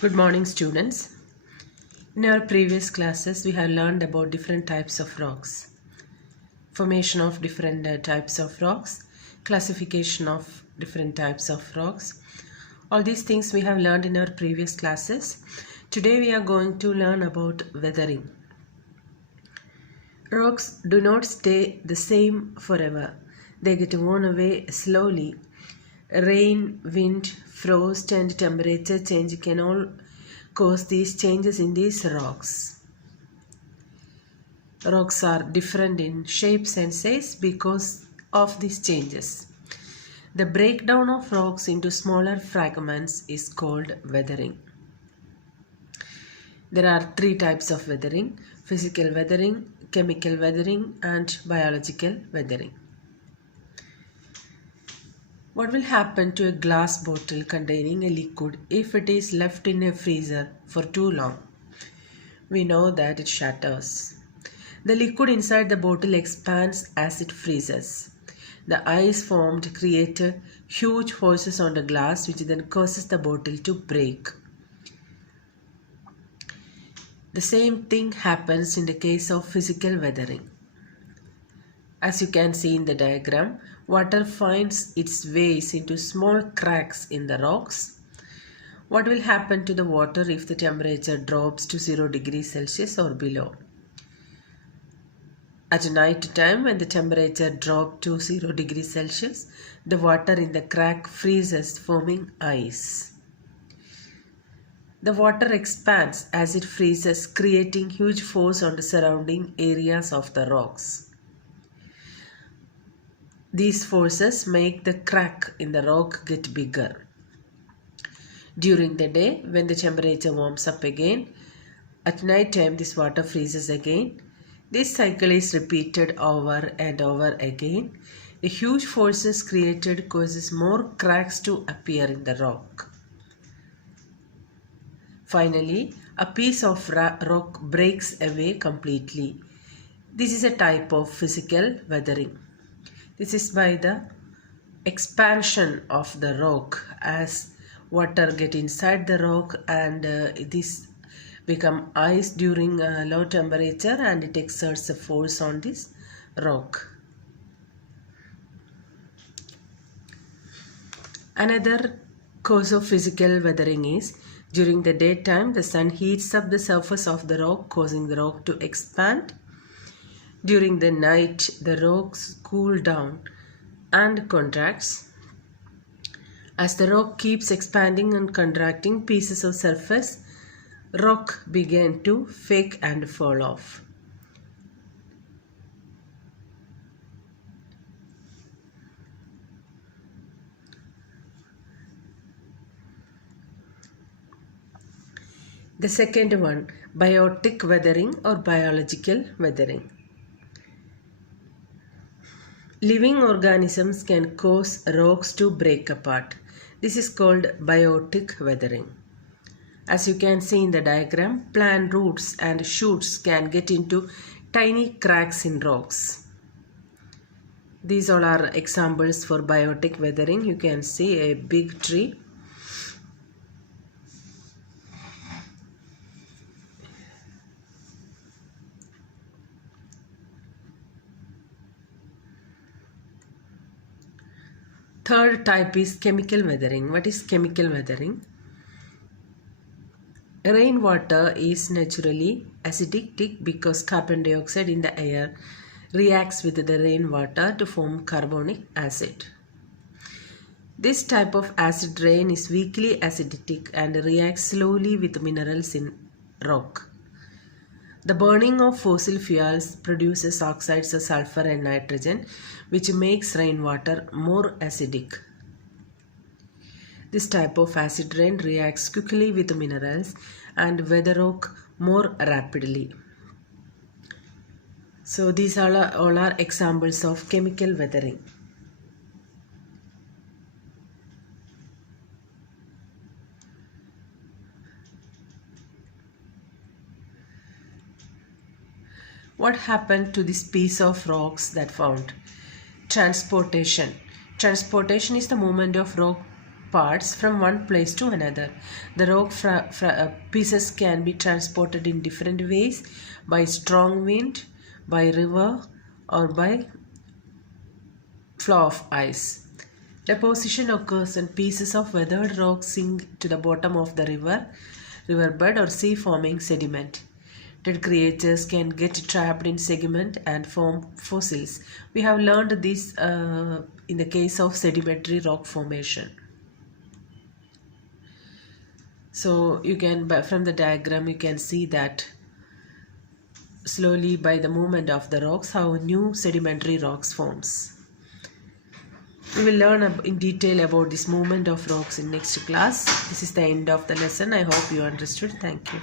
Good morning, students. In our previous classes, we have learned about different types of rocks, formation of different types of rocks, classification of different types of rocks. All these things we have learned in our previous classes. Today we are going to learn about weathering. Rocks do not stay the same forever. They get worn away slowly. Rain, wind, frost and temperature change can all cause these changes in these rocks. Rocks are different in shapes and size because of these changes. The breakdown of rocks into smaller fragments is called weathering. There are three types of weathering: physical weathering, chemical weathering and biological weathering. What will happen to a glass bottle containing a liquid if it is left in a freezer for too long? We know that it shatters. The liquid inside the bottle expands as it freezes. The ice formed creates huge forces on the glass, which then causes the bottle to break. The same thing happens in the case of physical weathering. As you can see in the diagram, water finds its ways into small cracks in the rocks. What will happen to the water if the temperature drops to 0 degrees Celsius or below? At night time, when the temperature drops to 0 degrees Celsius, the water in the crack freezes, forming ice. The water expands as it freezes, creating huge force on the surrounding areas of the rocks. These forces make the crack in the rock get bigger. During the day, when the temperature warms up again, at night time this water freezes again. This cycle is repeated over and over again. The huge forces created causes more cracks to appear in the rock. Finally, a piece of rock breaks away completely. This is a type of physical weathering. This is by the expansion of the rock as water get inside the rock and this become ice during low temperature and it exerts a force on this rock. Another cause of physical weathering is during the daytime the sun heats up the surface of the rock, causing the rock to expand. During the night, the rocks cool down and contracts. As the rock keeps expanding and contracting, pieces of surface rock begin to fake and fall off. The second one, biotic weathering or biological weathering. Living organisms can cause rocks to break apart. This is called biotic weathering. As you can see in the diagram, plant roots and shoots can get into tiny cracks in rocks. These all are examples for biotic weathering. You can see a big tree. Third type is chemical weathering. What is chemical weathering? Rainwater is naturally acidic because carbon dioxide in the air reacts with the rainwater to form carbonic acid. This type of acid rain is weakly acidic and reacts slowly with minerals in rock. The burning of fossil fuels produces oxides of sulfur and nitrogen, which makes rainwater more acidic. This type of acid rain reacts quickly with minerals and weather rock more rapidly. So these all are examples of chemical weathering. What happened to this piece of rocks that found? Transportation. Transportation is the movement of rock parts from one place to another. The rock pieces can be transported in different ways, by strong wind, by river, or by flow of ice. Deposition occurs when pieces of weathered rock sink to the bottom of the riverbed or sea, forming sediment. Dead creatures can get trapped in sediment and form fossils. We have learned this in the case of sedimentary rock formation. So you can, from the diagram, you can see that slowly by the movement of the rocks, how new sedimentary rocks forms. We will learn in detail about this movement of rocks in next class. This is the end of the lesson. I hope you understood. Thank you.